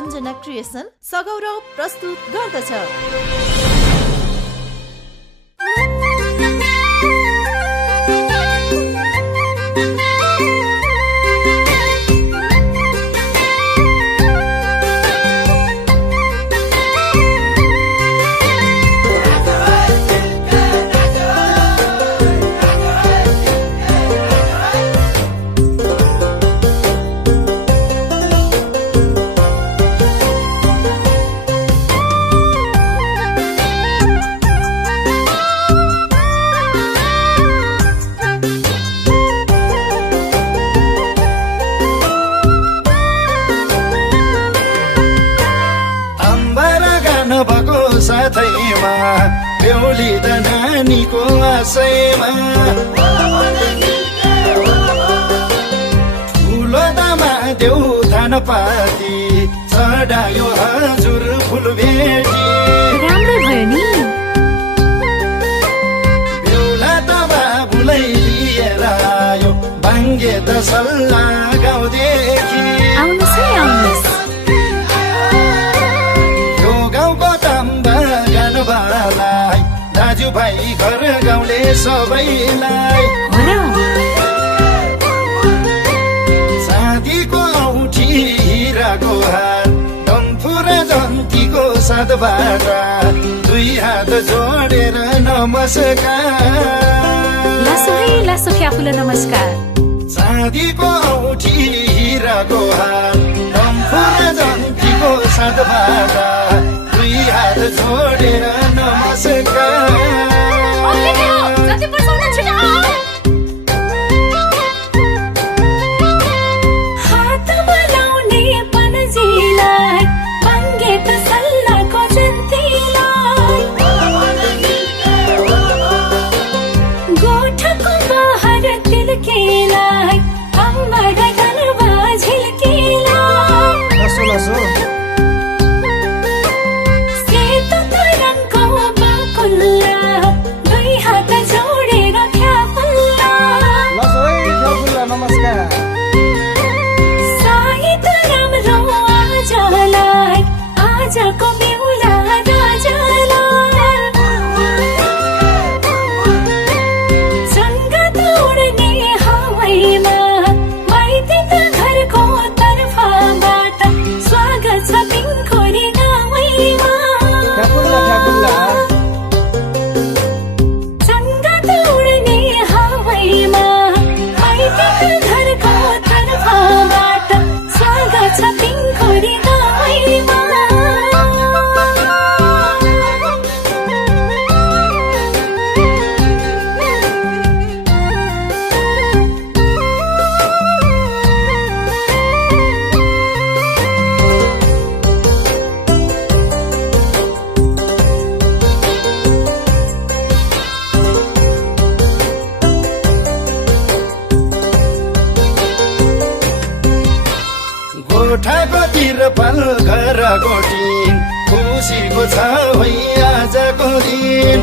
Anjana creation सगौरव प्रस्तुत गर्दछ। साथैमा बेहुली त नानीको आशैमा ठुलो दामा देउ थानपाती चढायो हजुर फुल भेटी राम्रो भयो नि। बेहुला त बाबुलाई लिएर आयो बाङ्गे त सल्लाह गाउँदेखि आउनुहोस् है आउनुहोस्। दाजुभाइ घर गाउँले सबैलाई चाँदीको औठी हिराको हार डम्फु र जन्तीको साथबाट दुई हात जोडेर नमस्कार। लासो आफूलाई नमस्कार। चाँदीको औठी हिराको हार डम्फु र जन्तीको साथबाट दुई हात जोडेर नमस्कार। हात बनाउने पनजीलाई बाङ्गे त सल्लाहको जन्तीलाई गोठको बहार तिल्केलाई अम्बा गलबा झिल्केलाई गोठाको तिरपाल घर गोटी खुसीको छ है आजको दिन